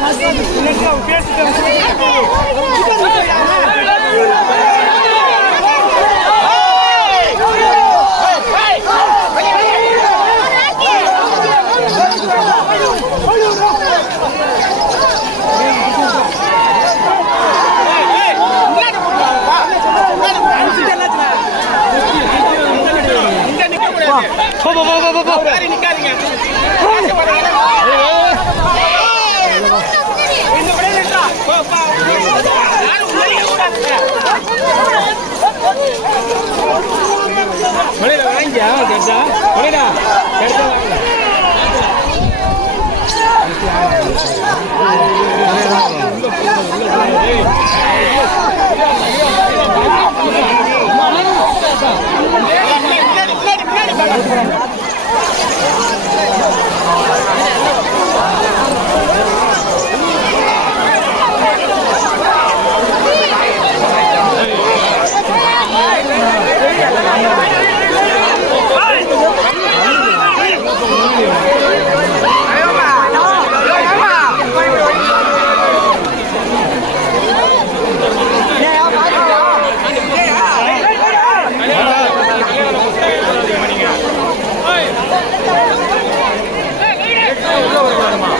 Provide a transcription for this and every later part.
Mas sabe, o que é que é o que é que é o que é que é வாங்கியா கேட்டா? வெளியிடா கேட்டா வாங்க. உள்ள வருவாருமா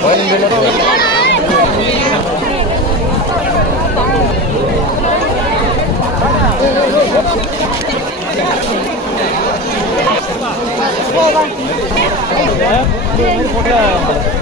欢迎您来到。来，来，来，来，来，来，来，来，